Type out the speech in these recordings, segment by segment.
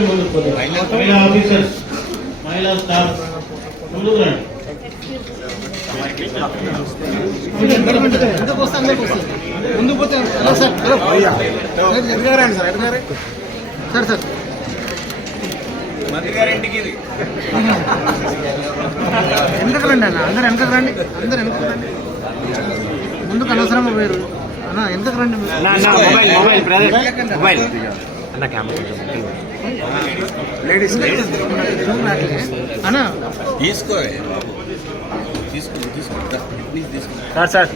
మహిళా ఆఫీసర్స్ మహిళా స్టాఫ్. ముందుకు రండి. ముందు పోతే హలో సార్ హలో. ఎదుగారండి సార్ ఎదుగారే సార్ సార్. వెనకకు రండి అన్న అందరు వెనకకు రండి అందరు వెనకకు రండి. ముందుకు అనవసరంగా పోయారు. అన్న వెనకకు రండి మొబైల్ మొబైల్ బ్రదర్ మొబైల్. అన్న కెమెరా లేడీస్ అన్న. తీసుకో బాబు. తీసుకో తీసుకో. ప్లీజ్ తీసుకో. Sir sir.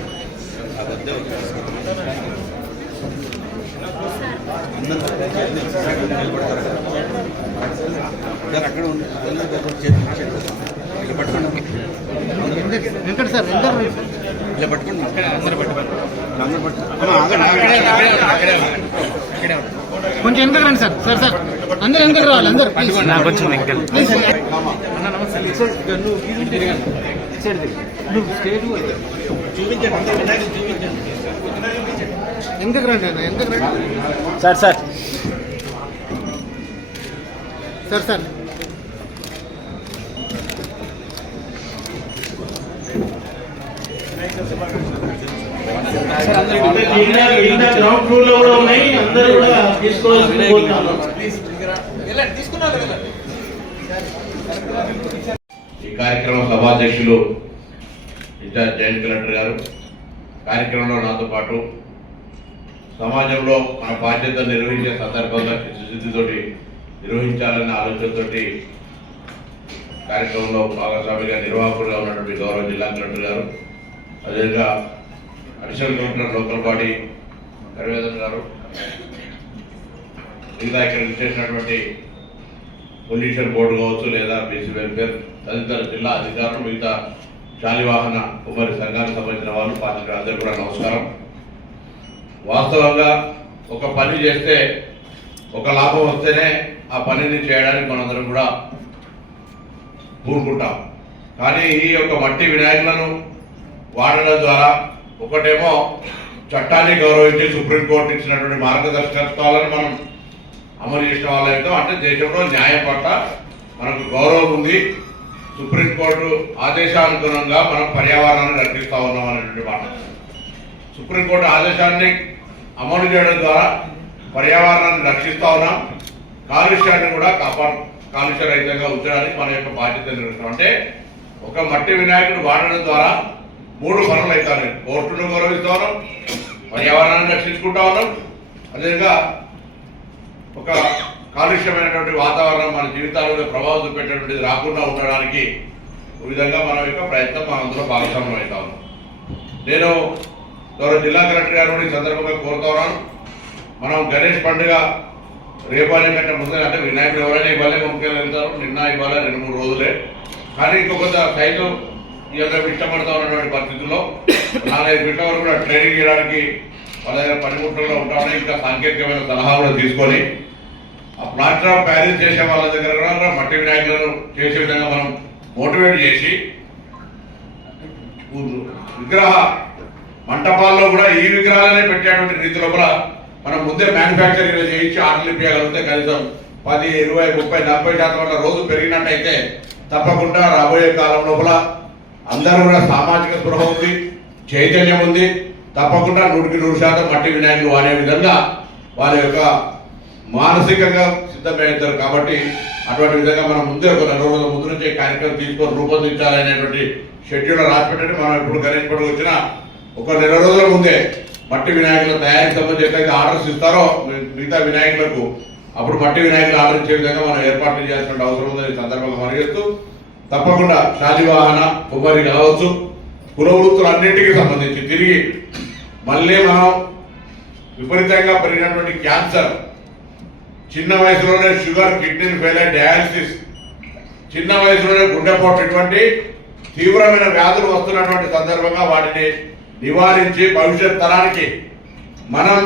సార్ అక్కడ. ఇలా పట్టుకోండి. వెంకట వెంకట సార్ వెంకట రండి సార్. ఇలా పట్టుకోండి. అందరూ పట్టుకోండి. అందరూ పట్టుకోండి అమ్మా, ఆగండి, ఆగండి. కొంచెం వెనకకు రండి సార్. Sir sir. అందరు వెనకకు రావాలి అందరు. రండి. అన్న రండి. Sir sir. Sir sir. కింద గ్రౌండ్ ఫ్లోర్లో కూడా ఉన్నాయి అందరూ కూడా తీసుకోవాల్సింది ఈ కార్యక్రమం సభాధ్యక్షులు ఇన్ఛార్జ్ జాయింట్ కలెక్టర్ గారు కార్యక్రమంలో నాతో పాటు సమాజంలో మన బాధ్యత నిర్వహించే సందర్భంగా చిత్తశుద్ధితోటి నిర్వహించాలన్న ఆలోచనతోటి కార్యక్రమంలో భాగస్వామిగా నిర్వాహకుడుగా ఉన్నటువంటి గౌరవ జిల్లా కలెక్టర్ గారు అదేవిధంగా additional commissioner local body Harivedan గారు. మిగతా ఇక్కడ చేసినటువంటి పొల్యూషన్ బోర్డు కావచ్చు లేదా బీసీ వెల్ఫేర్ తదితర జిల్లా అధికారులు మిగతా శాలివాహన కుమారి సంఘానికి సంబంధించిన వాళ్ళు పార్టీ అందరూ కూడా నమస్కారం. వాస్తవంగా ఒక పని చేస్తే ఒక లాభం వస్తేనే ఆ పనిని చేయడానికి మనందరం కూడా పూనుకుంటాం. కానీ ఈ యొక్క మట్టి వినాయకులను వాడడం ద్వారా ఒకటేమో చట్టాన్ని గౌరవించి సుప్రీంకోర్టు ఇచ్చినటువంటి మార్గదర్శకత్వాలను మనం అమలు చేసిన వాళ్ళైతే అంటే దేశంలో న్యాయం పట్ల మనకు గౌరవం ఉంది. సుప్రీంకోర్టు ఆదేశానుగుణంగా మనం పర్యావరణాన్ని రక్షిస్తూ ఉన్నాం అనేటువంటి మాట. సుప్రీంకోర్టు ఆదేశాన్ని అమలు చేయడం ద్వారా పర్యావరణాన్ని రక్షిస్తూ ఉన్నాం. కాలుష్యాన్ని కూడా కాపాడు కాలుష్య రహితంగా ఉంచడానికి మన యొక్క బాధ్యత నిర్వహిస్తాం. అంటే ఒక మట్టి వినాయకుడు వాడడం ద్వారా మూడు పనులు అవుతాయి కోర్టును గౌరవిస్తా ఉన్నాం పర్యావరణాన్ని రక్షించుకుంటా ఉన్నాం అదేవిధంగా ఒక కాలుష్యమైనటువంటి వాతావరణం మన జీవితాలలో ప్రభావం చూపేటటువంటిది రాకుండా ఉండడానికి విధంగా మనం యొక్క ప్రయత్నం మనం అందులో భాగస్వామ్యం అవుతా. ఉన్నాం నేను గౌరవ జిల్లా కలెక్టర్ గారు ఈ సందర్భంగా కోరుతా ఉన్నాను. మనం గణేష్ పండుగ రేపాలి కంటే ముందే అంటే వినాయకుడు ఎవరైనా ఇవ్వాలి ముఖ్యంగా వెళ్తారు నిన్న ఇవ్వాలి రెండు మూడు రోజులే. కానీ ఇంకొక సైజు ఇవాళ ఇష్టపడతా ఉన్నటువంటి పరిస్థితుల్లో నాలుగైదు బిడ్డ వరకు కూడా ట్రైనింగ్ చేయడానికి వాళ్ళ దగ్గర పనిముట్లలో ఉంటామని ఇంకా సాంకేతికమైన సలహా కూడా తీసుకొని ఆ ప్లాస్టర్ ఆఫ్ ప్యారిస్ చేసే వాళ్ళ దగ్గర కూడా మట్టి వినాయకులను చేసే విధంగా మనం మోటివేట్ చేసి విగ్రహ మంటపాల్లో కూడా ఈ విగ్రహాలనే పెట్టేటువంటి రీతి లోపల మనం ముందే మ్యానుఫ్యాక్చరింగ్ చేయించి ఆర్డర్లు ఇప్పించగలిగితే కనీసం పది ఇరవై ముప్పై నలభై శాతం వల్ల రోజు పెరిగినట్టయితే తప్పకుండా రాబోయే కాలం లోపల అందరూ కూడా సామాజిక స్పృహ ఉంది చైతన్యం ఉంది. తప్పకుండా నూటికి నూరు శాతం మట్టి వినాయకులు వాడే విధంగా వారి యొక్క మానసికంగా సిద్ధమవుతారు కాబట్టి అటువంటి విధంగా మనం ముందే ఒక నెల రోజుల ముందు నుంచే కార్యక్రమం తీసుకొని రూపొందించాలనేటువంటి షెడ్యూల్ రాసి పెట్టండి మనం ఇప్పుడు గణేష్ పండుగ వచ్చిన ఒక నెల రోజుల ముందే మట్టి వినాయకుల తయారీకి సంబంధించి ఎక్కడైతే ఆర్డర్స్ ఇస్తారో మిగతా వినాయకులకు అప్పుడు మట్టి వినాయకులు ఆర్డర్ ఇచ్చే విధంగా మనం ఏర్పాట్లు చేయాల్సిన అవసరం ఉందని సందర్భంగా మరిగిస్తూ తప్పకుండా శాలివాహన కుమారి కావచ్చు. కులవృత్తులన్నింటికి సంబంధించి తిరిగి మళ్ళీ మనం విపరీతంగా పెరిగినటువంటి క్యాన్సర్ చిన్న వయసులోనే షుగర్ కిడ్నీ ఫెయిల్ డయాలసిస్ చిన్న వయసులోనే గుండెపోటు ఇటువంటి తీవ్రమైన వ్యాధులు వస్తున్నటువంటి సందర్భంగా వాటిని నివారించి భవిష్యత్ తరానికి మనం